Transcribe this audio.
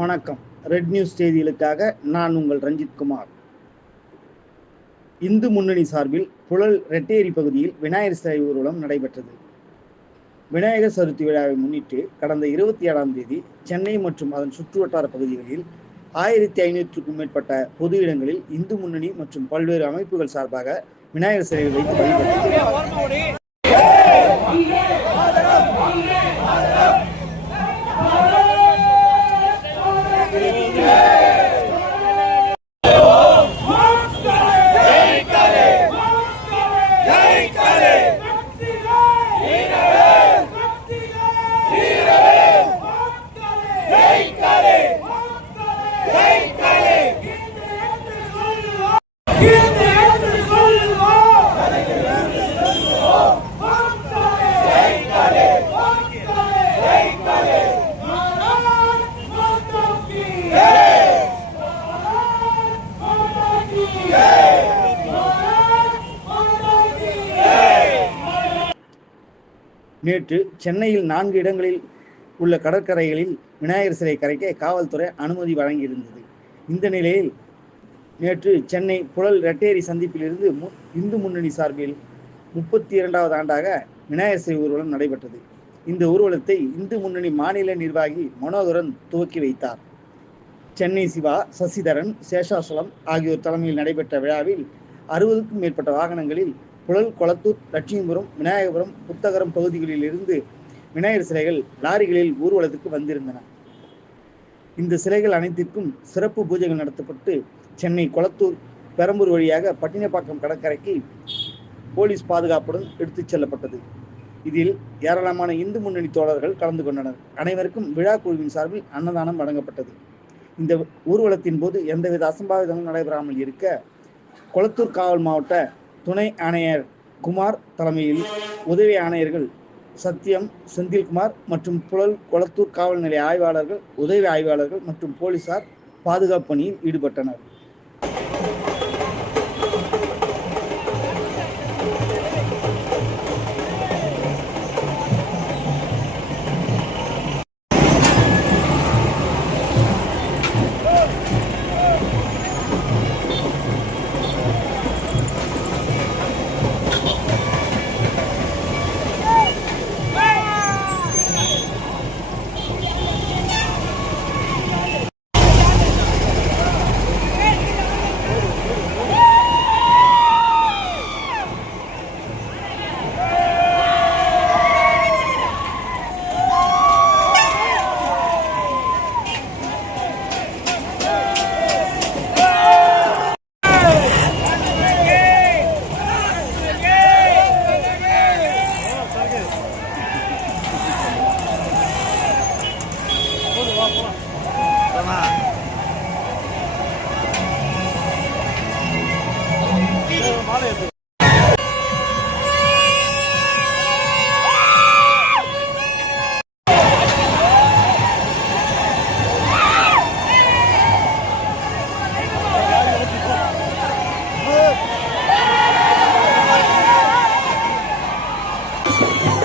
வணக்கம். Red news செய்திகளுக்காக நான் உங்கள் ரஞ்சித் குமார். இந்து முன்னணி சார்பில் புழல் ரெட்டேரி பகுதியில் விநாயகர் சிலை ஊர்வலம் நடைபெற்றது. விநாயகர் சதுர்த்தி விழாவை முன்னிட்டு கடந்த இருபத்தி ஏழாம் தேதி சென்னை மற்றும் அதன் சுற்றுவட்டார பகுதிகளில் ஆயிரத்தி ஐநூற்றுக்கும் மேற்பட்ட பொது இடங்களில் இந்து முன்னணி மற்றும் பல்வேறு அமைப்புகள் சார்பாக விநாயகர் சிலையை வைத்து வழிபட்டது. நேற்று சென்னையில் நான்கு இடங்களில் உள்ள கடற்கரைகளில் விநாயகர் சிலை கரைக்க காவல்துறை அனுமதி வழங்கியிருந்தது. இந்த நிலையில் நேற்று சென்னை புழல் ரெட்டேரி சந்திப்பிலிருந்து மு இந்து முன்னணி சார்பில் முப்பத்தி இரண்டாவது ஆண்டாக விநாயகர் சிலை ஊர்வலம் நடைபெற்றது. இந்த ஊர்வலத்தை இந்து முன்னணி மாநில நிர்வாகி மனோகரன் துவக்கி வைத்தார். சென்னை சிவா சசிதரன் சேஷாசலம் ஆகியோர் தலைமையில் நடைபெற்ற விழாவில் அறுபதுக்கும் மேற்பட்ட வாகனங்களில் புழல் கொளத்தூர் லட்சுமிபுரம் விநாயகபுரம் புத்தகரம் பகுதிகளில் இருந்து விநாயகர் சிலைகள் லாரிகளில் ஊர்வலத்துக்கு வந்திருந்தன. இந்த சிலைகள் அனைத்திற்கும் சிறப்பு பூஜைகள் நடத்தப்பட்டு சென்னை கொளத்தூர் பெரம்பூர் வழியாக பட்டினப்பாக்கம் கடற்கரைக்கு போலீஸ் பாதுகாப்புடன் எடுத்துச் செல்லப்பட்டது. இதில் ஏராளமான இந்து முன்னணி தோழர்கள் கலந்து கொண்டனர். அனைவருக்கும் விழா குழுவின் சார்பில் அன்னதானம் வழங்கப்பட்டது. இந்த ஊர்வலத்தின் போது எந்தவித அசம்பாவிதமும் நடைபெறாமல் இருக்க கொளத்தூர் காவல் மாவட்ட துணை ஆணையர் குமார் தலைமையில் உதவி ஆணையர்கள் சத்யம் செந்தில்குமார் மற்றும் புழல் கொளத்தூர் காவல் நிலைய ஆய்வாளர்கள் உதவி ஆய்வாளர்கள் மற்றும் போலீசார் பாதுகாப்பு பணியில் ஈடுபட்டனர். பார்த்தோன்னா மாலை you